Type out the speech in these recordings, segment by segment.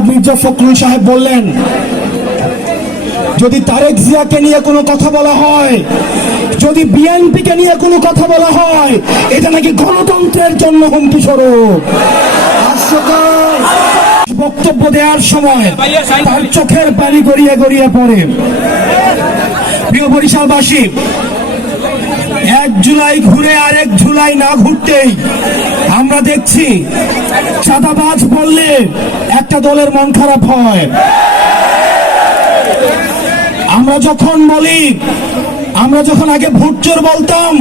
জনাব মির্জা ফখরুল সাহেব বললেন, যদি তারেক জিয়াকে নিয়ে কোনো কথা বলা হয়, যদি বিএনপিকে নিয়ে কোনো কথা বলা হয়, এটা নাকি গণতন্ত্রের জন্য হুমকি স্বরূপ। বক্তব্য দেওয়ার সময় তার চোখের পানি গড়িয়ে গড়িয়ে পড়ে। প্রিয় বরিশালবাসী, এক জুলাই ঘুরে আরেক জুলাই না ঘুরতেই আমরা দেখছি চাঁদাবাজ বললে একটা দলের মন খারাপ হয়। আমরা যখন বলি আমরা যখন আগে ভুটচোর বলতাম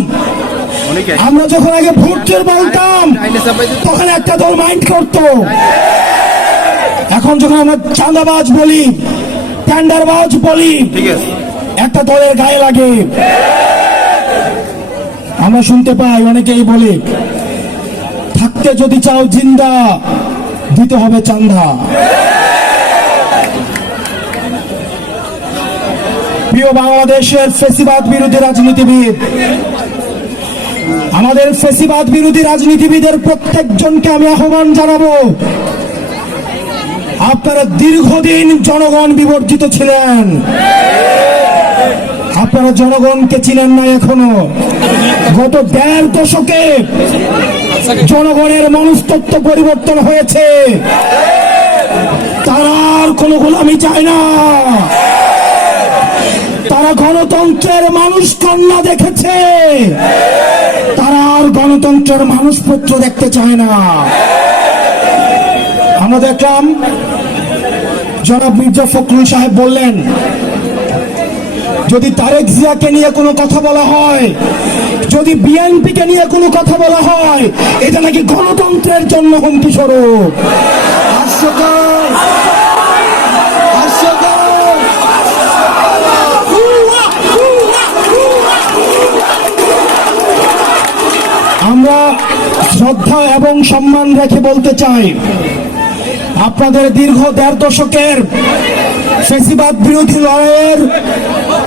আমরা যখন আগে ভুটচোর বলতাম তখন একটা দল মাইন্ড করতো। এখন যখন আমরা চাঁদাবাজ বলি টেন্ডারবাজ বলি একটা দলের গায়ে লাগে। আমরা শুনতে পাই অনেকেই বলে থাকতে যদি চাও জিন্দা, দিতে হবে চান্দা। প্রিয় বাংলাদেশের ফেসিবাদ বিরোধী রাজনীতিবিদ, আমাদের ফেসিবাদ বিরোধী রাজনীতিবিদের প্রত্যেকজনকে আমি আহ্বান জানাব, আপনারা দীর্ঘদিন জনগণ বিবর্জিত ছিলেন। আপনারা জনগণকে চিনেন না এখনও। গত দেড় দশকে জনগণের মনস্তত্ব পরিবর্তন হয়েছে। তারা আর কোনো গোলামি চায় না। তারা গণতন্ত্রের মানুষ কান্না দেখেছে। তারা আর গণতন্ত্রের মানুষপত্র দেখতে চায় না। আমরা দেখলাম জনাব মির্জা ফখরুল সাহেব বললেন যদি তারেক জিয়াকে নিয়ে কোনো কথা বলা হয়, যদি বিএনপিকে নিয়ে কোনো কথা বলা হয়, এটা নাকি গণতন্ত্রের জন্য হুমকি স্বরূপ। আমরা শ্রদ্ধা এবং সম্মান রেখে বলতে চাই, আপনাদের দীর্ঘ দেড় দশকের ফেসিবাদ বিরোধী লড়াইয়ের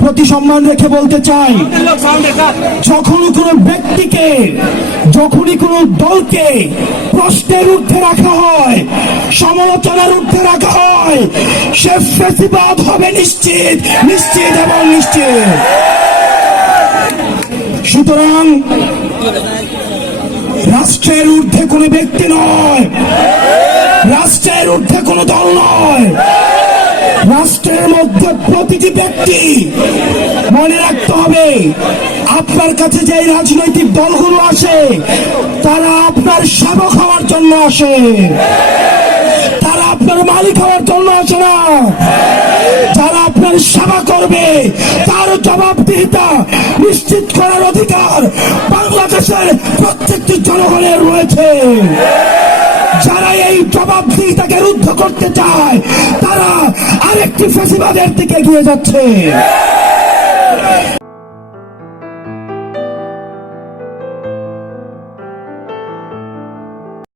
প্রতি সম্মান রেখে বলতে চাই, যখনই কোনো ব্যক্তিকে, যখনই কোনো দলকে প্রশ্নের ঊর্ধ্বে রাখা হয়, সমালোচনার ঊর্ধ্বে রাখা হয়, সে ফেসিবাদ হবে নিশ্চিত নিশ্চিত এবং নিশ্চিত। সুতরাং রাষ্ট্রের ঊর্ধ্বে কোনো ব্যক্তি নয়, রাষ্ট্রের ঊর্ধ্বে কোনো দল নয়। প্রতিটি ব্যক্তি মনে রাখতে হবে, আপনার কাছে যে রাজনৈতিক দলগুলো আসে, তারা আপনার সেবক হওয়ার জন্য আসে। তারা আপনার মালিক হওয়ার জন্য আসে না। যারা আপনার সেবা করবে, তার জবাবদিহিতা নিশ্চিত করার অধিকার বাংলাদেশের প্রত্যেকটি জনগণের রয়েছে। যারা এই জবাবদিহিতাকে রুদ্ধ করতে চায় তারা আরেকটি ফেসিবাদের দিকে এগিয়ে যাচ্ছে।